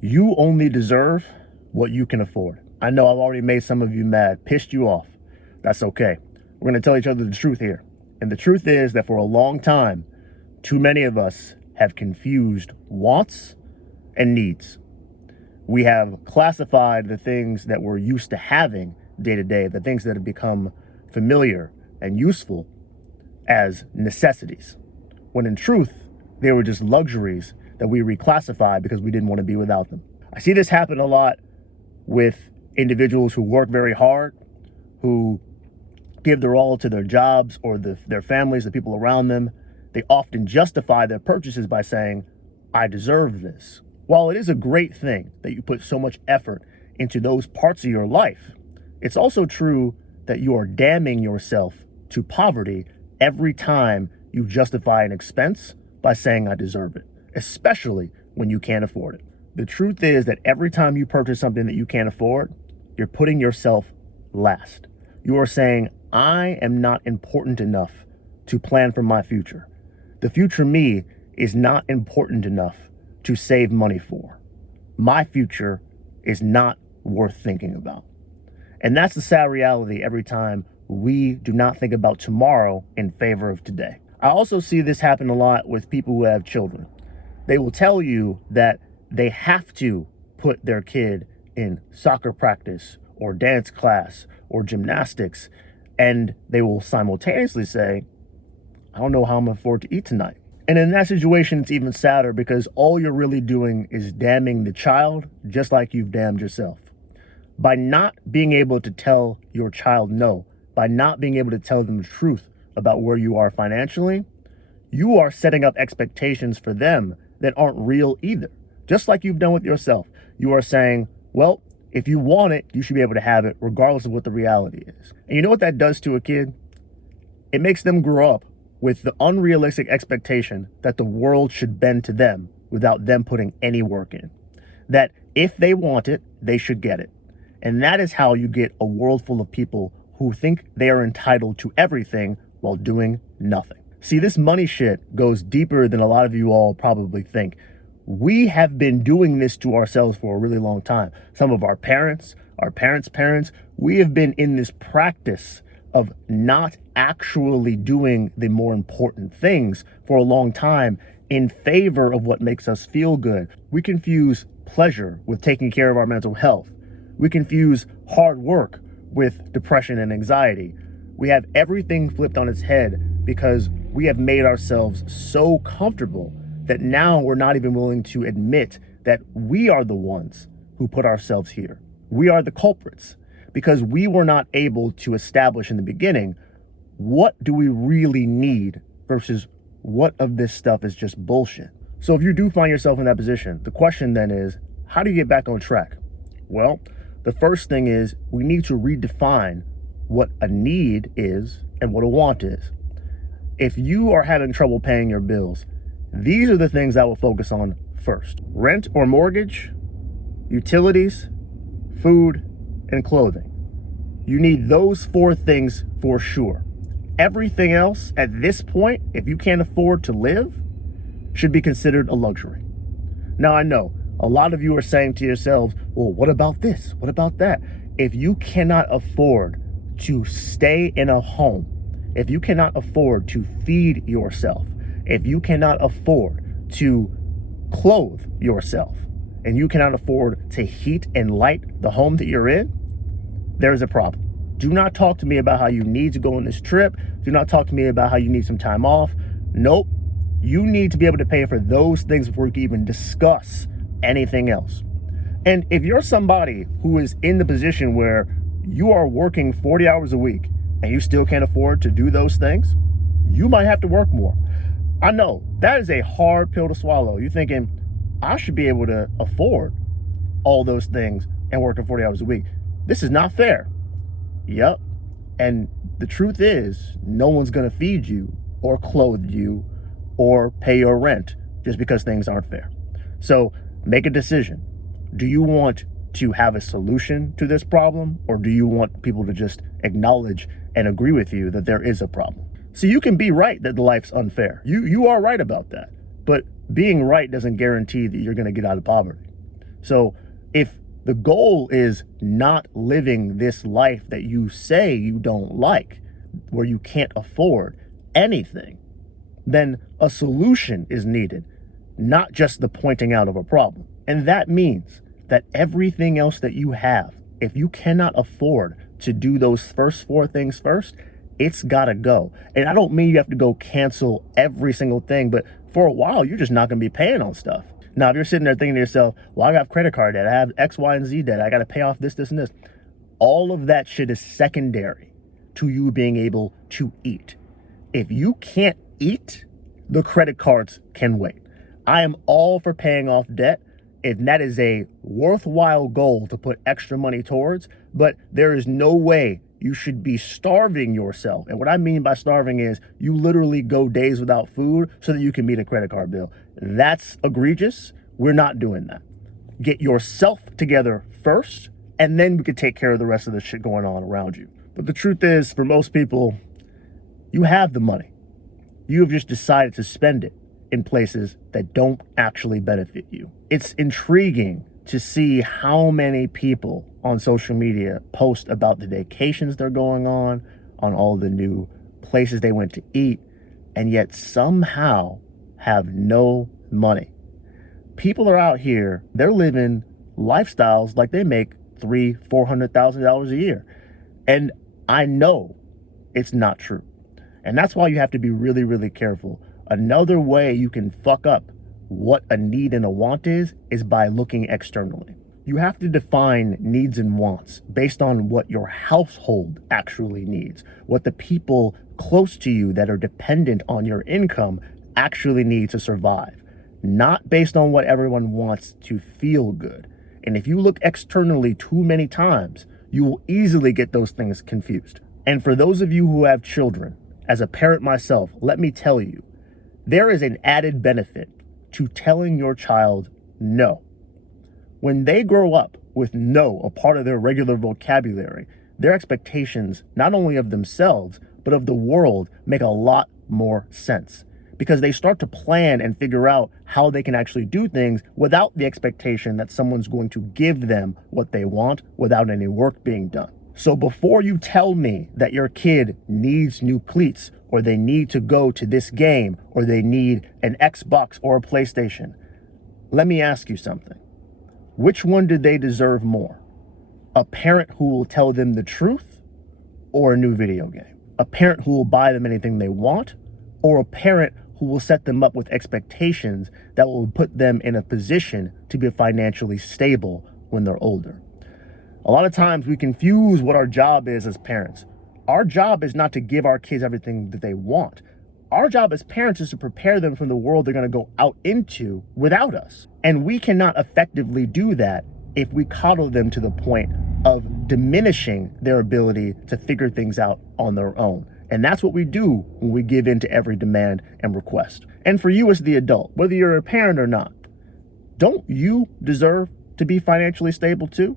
You only deserve what you can afford. I know I've already made some of you mad, pissed you off. That's okay. We're going to tell each other the truth here. And the truth is that for a long time, too many of us have confused wants and needs. We have classified the things that we're used to having day to day, the things that have become familiar and useful, as necessities, when in truth, they were just luxuries that we reclassified because we didn't want to be without them. I see this happen a lot with individuals who work very hard, who give their all to their jobs or their families, the people around them. They often justify their purchases by saying, I deserve this. While it is a great thing that you put so much effort into those parts of your life, it's also true that you are damning yourself to poverty every time you justify an expense by saying I deserve it, especially when you can't afford it. The truth is that every time you purchase something that you can't afford, you're putting yourself last. You are saying, I am not important enough to plan for my future. The future me is not important enough to save money for. My future is not worth thinking about. And that's the sad reality every time we do not think about tomorrow in favor of today. I also see this happen a lot with people who have children. They will tell you that they have to put their kid in soccer practice or dance class or gymnastics, and they will simultaneously say, I don't know how I'm going to afford to eat tonight. And in that situation, it's even sadder because all you're really doing is damning the child just like you've damned yourself. By not being able to tell your child no, by not being able to tell them the truth about where you are financially, you are setting up expectations for them that aren't real either. Just like you've done with yourself. You are saying, well, if you want it, you should be able to have it regardless of what the reality is. And you know what that does to a kid? It makes them grow up with the unrealistic expectation that the world should bend to them without them putting any work in. That if they want it, they should get it. And that is how you get a world full of people who think they are entitled to everything while doing nothing. See, this money shit goes deeper than a lot of you all probably think. We have been doing this to ourselves for a really long time. Some of our parents' parents, we have been in this practice of not actually doing the more important things for a long time in favor of what makes us feel good. We confuse pleasure with taking care of our mental health. We confuse hard work with depression and anxiety. We have everything flipped on its head because we have made ourselves so comfortable that now we're not even willing to admit that we are the ones who put ourselves here. We are the culprits because we were not able to establish in the beginning, what do we really need versus what of this stuff is just bullshit. So if you do find yourself in that position, the question then is, how do you get back on track? Well, the first thing is we need to redefine what a need is and what a want is. If you are having trouble paying your bills, these are the things I will focus on first. Rent or mortgage, utilities, food, and clothing. You need those 4 things for sure. Everything else at this point, if you can't afford to live, should be considered a luxury. Now I know a lot of you are saying to yourselves, well, what about this? What about that? If you cannot afford to stay in a home, if you cannot afford to feed yourself, if you cannot afford to clothe yourself, and you cannot afford to heat and light the home that you're in, there's a problem. Do not talk to me about how you need to go on this trip. Do not talk to me about how you need some time off. Nope. You need to be able to pay for those things before you can even discuss anything else. And if you're somebody who is in the position where you are working 40 hours a week and you still can't afford to do those things, you might have to work more. I know that is a hard pill to swallow. You're thinking, I should be able to afford all those things and working 40 hours a week. This is not fair. Yep. And the truth is, no one's going to feed you or clothe you or pay your rent just because things aren't fair. So make a decision. Do you want to have a solution to this problem, or do you want people to just acknowledge and agree with you that there is a problem? So you can be right that the life's unfair. You are right about that. But being right doesn't guarantee that you're going to get out of poverty. So if the goal is not living this life that you say you don't like, where you can't afford anything, then a solution is needed, not just the pointing out of a problem. And that means that everything else that you have, if you cannot afford to do those first four things first, it's gotta go. And I don't mean you have to go cancel every single thing, but for a while, you're just not gonna be paying on stuff. Now, if you're sitting there thinking to yourself, well, I have credit card debt, I have X, Y, and Z debt, I gotta pay off this, this, and this. All of that shit is secondary to you being able to eat. If you can't eat, the credit cards can wait. I am all for paying off debt if that is a worthwhile goal to put extra money towards, but there is no way you should be starving yourself. And what I mean by starving is you literally go days without food so that you can meet a credit card bill. That's egregious. We're not doing that. Get yourself together first, and then we could take care of the rest of the shit going on around you. But the truth is, for most people, you have the money. You have just decided to spend it in places that don't actually benefit you. It's intriguing to see how many people on social media post about the vacations they're going on all the new places they went to eat, and yet somehow have no money. People are out here, they're living lifestyles like they make $300,000-$400,000 a year. And I know it's not true. And that's why you have to be really, really careful. Another way you can fuck up what a need and a want is by looking externally. You have to define needs and wants based on what your household actually needs, what the people close to you that are dependent on your income actually need to survive, not based on what everyone wants to feel good. And if you look externally too many times, you will easily get those things confused. And for those of you who have children, as a parent myself, let me tell you, there is an added benefit to telling your child no. When they grow up with no a part of their regular vocabulary, their expectations, not only of themselves, but of the world, make a lot more sense. Because they start to plan and figure out how they can actually do things without the expectation that someone's going to give them what they want without any work being done. So before you tell me that your kid needs new cleats, or they need to go to this game, or they need an Xbox or a PlayStation, let me ask you something. Which one do they deserve more? A parent who will tell them the truth, or a new video game? A parent who will buy them anything they want, or a parent who will set them up with expectations that will put them in a position to be financially stable when they're older? A lot of times we confuse what our job is as parents. Our job is not to give our kids everything that they want. Our job as parents is to prepare them for the world they're going to go out into without us. And we cannot effectively do that if we coddle them to the point of diminishing their ability to figure things out on their own. And that's what we do when we give in to every demand and request. And for you as the adult, whether you're a parent or not, don't you deserve to be financially stable too?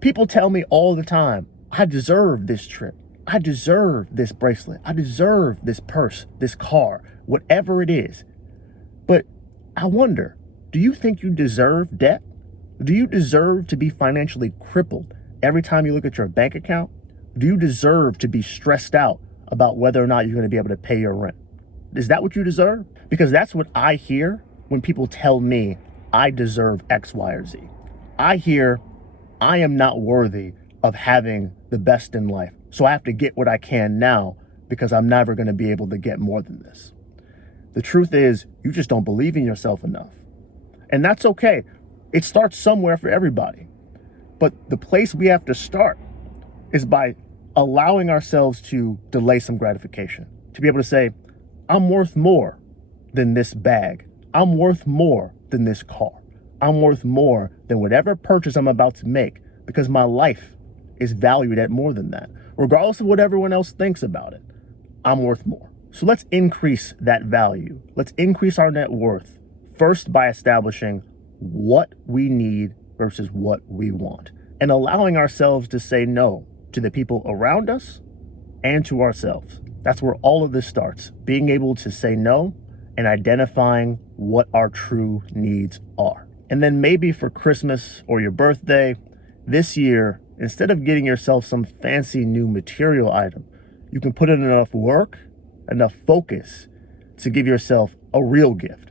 People tell me all the time, I deserve this trip. I deserve this bracelet. I deserve this purse, this car, whatever it is. But I wonder, do you think you deserve debt? Do you deserve to be financially crippled every time you look at your bank account? Do you deserve to be stressed out about whether or not you're going to be able to pay your rent? Is that what you deserve? Because that's what I hear when people tell me I deserve X, Y, or Z. I hear I am not worthy of having the best in life. So I have to get what I can now because I'm never going to be able to get more than this. The truth is, you just don't believe in yourself enough. And that's okay. It starts somewhere for everybody. But the place we have to start is by allowing ourselves to delay some gratification, to be able to say, I'm worth more than this bag. I'm worth more than this car. I'm worth more than whatever purchase I'm about to make because my life is valued at more than that. Regardless of what everyone else thinks about it, I'm worth more. So let's increase that value. Let's increase our net worth first by establishing what we need versus what we want and allowing ourselves to say no to the people around us and to ourselves. That's where all of this starts, being able to say no and identifying what our true needs are. And then maybe for Christmas or your birthday this year, instead of getting yourself some fancy new material item, you can put in enough work, enough focus to give yourself a real gift,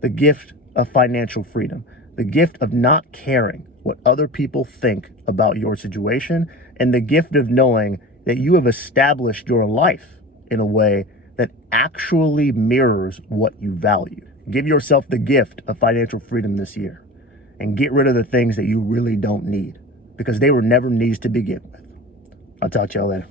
the gift of financial freedom, the gift of not caring what other people think about your situation, and the gift of knowing that you have established your life in a way that actually mirrors what you value. Give yourself the gift of financial freedom this year and get rid of the things that you really don't need because they were never needs to begin with. I'll talk to y'all later.